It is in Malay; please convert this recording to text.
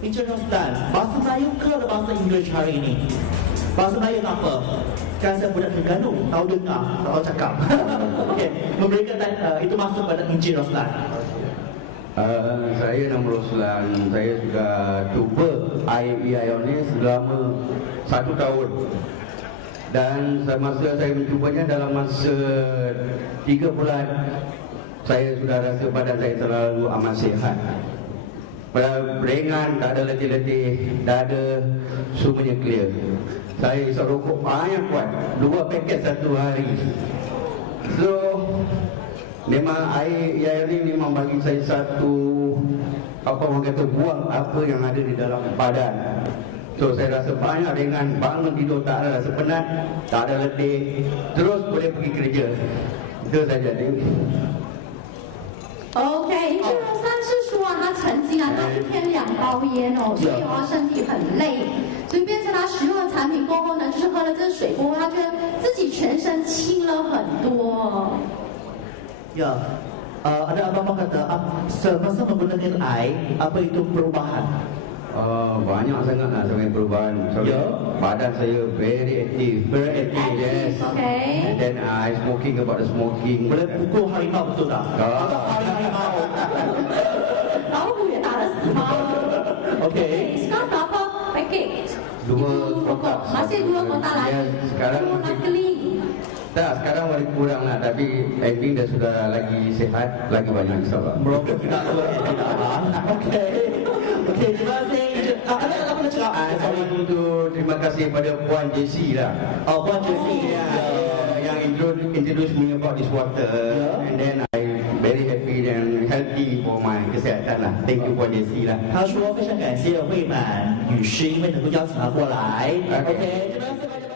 Encik Roslan, bahasa Melayu ke bahasa Inggeris hari ini? Bahasa Melayu tak apa. Kan saya budak Terengganu, tahu dengar, tak tahu cakap. Okey, memberikan itu masuk pada Encik Roslan. Saya nama Roslan. Saya sudah cuba IEIO ni selama 1 tahun. Dan semasa saya mencubanya dalam masa 3 bulan, saya sudah rasa badan saya terlalu amat sihat. Ringan, tak ada letih-letih, dada semuanya clear. Saya isap rokok banyak kuat, 2 paket satu hari. So memang air ini memang bagi saya satu, apa orang kata, buang apa yang ada di dalam badan. So saya rasa banyak ringan, bangun tidur tak ada rasa penat, tak ada letih, terus boleh pergi kerja. Itu saja. OK， 这个三是说他曾经都是添2包烟哦，所以他身体很累，所以变成他使用了产品过后呢，就是喝了这个水过后，他觉得自己全身轻了很多。Ya, ada abang kata semasa menggunakan air, apa itu perubahan? Banyak sangat lah sebenarnya perubahan. So, badan saya very active. Very active, yes. Okay. And then I smoking about the smoking. Boleh pukul harimau betul tak? Harimau. 老虎也打得死猫。 Okey. Sekarang berapa paket? 2 kotak. Masih 2 kotak lagi. Yes, sekarang Itu nak keli. tak, sekarang boleh kurang lah. Tapi I think dah sudah lagi sihat, lagi banyak insyaAllah. Merokok tidak tidak. Okey. Okey, terima kasih. Ada apa nak cakap? Saya untuk terima kasih kepada Puan JC lah. Oh, Puan JC. Yang introduce me about this water. And then I very happy and healthy for my kesihatan lah. Thank you Puan JC lah. 他说非常感谢慧满女士，因为能够邀请她过来。OK，这边400